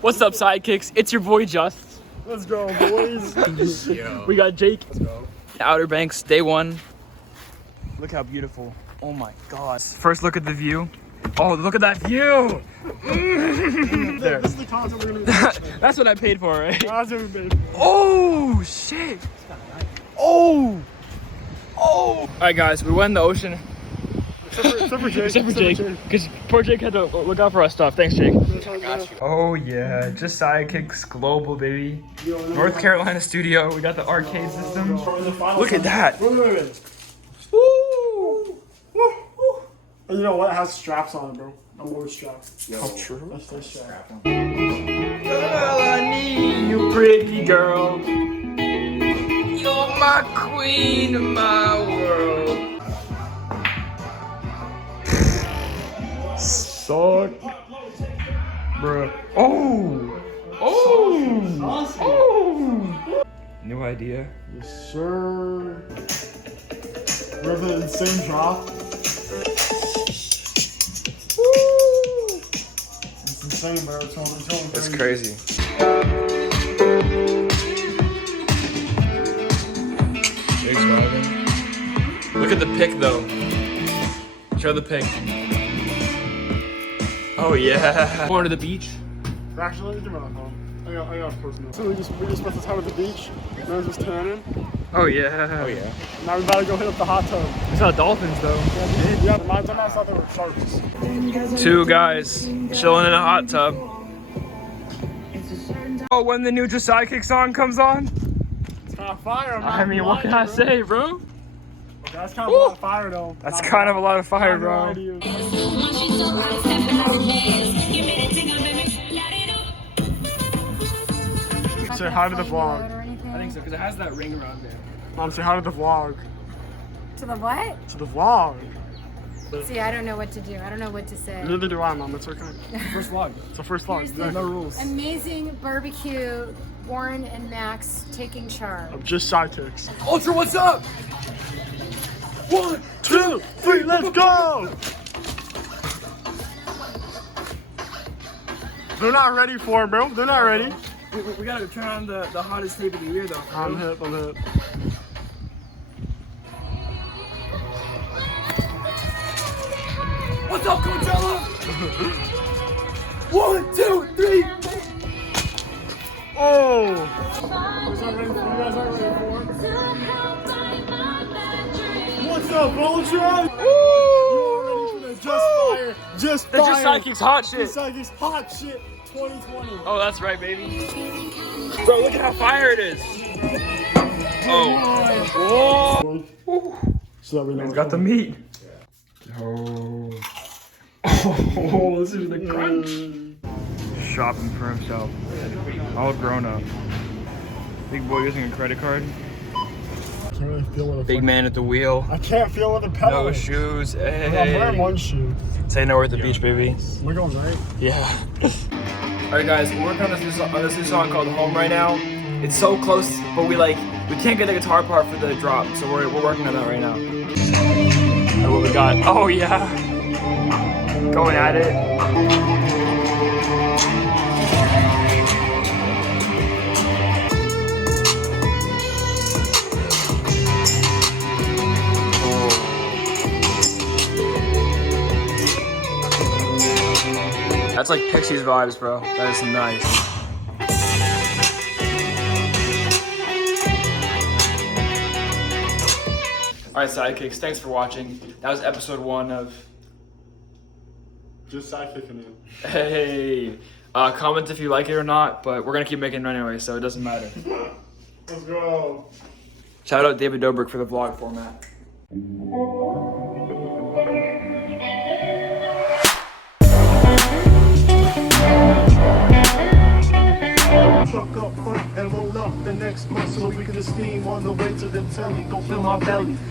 What's up, sidekicks? It's your boy Just. Let's go, boys. We got Jake. Let's go. Outer Banks, day one. Look how beautiful. Oh my god. First look at the view. Oh, look at that view! There. This is the content we're gonna be That's what I paid for, right? That's what we made. Oh, shit! Oh! Oh! Alright guys, we went in the ocean. Except for Jake. Except for Jake. Because poor Jake had to look out for our stuff. Thanks, Jake. Got you. Oh yeah, JustSidekicks Global, baby. North Carolina studio. We got the arcade system. Look at that. Wait. Woo! And you know what? It has straps on it, bro. I'm always strapped. How true? Let's stay strapped. Girl, I need you, pretty girl. You're my queen of my world. Suck, bruh. Oh! Oh! New idea. Yes, sir. We're the insane drop. Woo! It's insane, bro. It's all It's crazy. Jake's vibing. Look at the pic, though. Show the pic. Oh yeah. Going to the beach. Actually, give me that phone. I got a personal. So we just spent the time at the beach. Now we're just tanning. Oh yeah. Oh yeah. Now we're about to go hit up the hot tub. We saw dolphins though. Yeah, the mines on that thought they were sharks. Two guys chilling in a hot tub. Oh, when the new JustSideKicks song comes on. It's kind of fire. I mean, what can I say, bro? That's kind of a lot of fire, though. That's kind of a lot of fire, bro. Say hi to the vlog. I think so, because it has that ring around there. Mom, say hi to the vlog. To the what? To the vlog. See, I don't know what to do. I don't know what to say. Neither do I, Mom. It's okay. First vlog. It's the first vlog. Here's Exactly. the No rules. amazing barbecue. Warren and Max taking charge. Of JustSidekicks. Ultra, what's up? 1, 2, 3, let's go! They're not ready for it, bro. They're not ready. We gotta turn on the hottest tape of the year, though. I'm hit. What's up, Coachella? 1, 2, 3. Oh! You guys aren't ready for it? What's up, Ultra? Woo! You are ready for the Just Fire. Just The Fire. JustSidekicks hot shit. JustSidekicks hot shit 2020. Oh, that's right, baby. Bro, look at how fire it is. Oh. Whoa. So that we know. He's got the meat. Oh. Oh, this is the crunch. Shopping for himself. All grown up. Big boy using a credit card. I can't really feel what Big man at the wheel. I can't feel what the pedal No is. shoes. I'm wearing Hey. one shoe. Say no, we're at the beach, baby. We're going right. Yeah. Alright guys, we're working on this new song called Home right now. It's so close, but we can't get the guitar part for the drop, so we're working on that right now. And what we got? Oh yeah. Going at it. That's like Pixies vibes, bro. That is nice. Alright, sidekicks, thanks for watching. That was episode 1 of JustSidekickin it. Hey. Comment if you like it or not, but we're gonna keep making it anyway, so it doesn't matter. Let's go. Shout out David Dobrik for the vlog format. Truck up front and roll up the next month so we can steam on the way to the telly. Go fill my belly.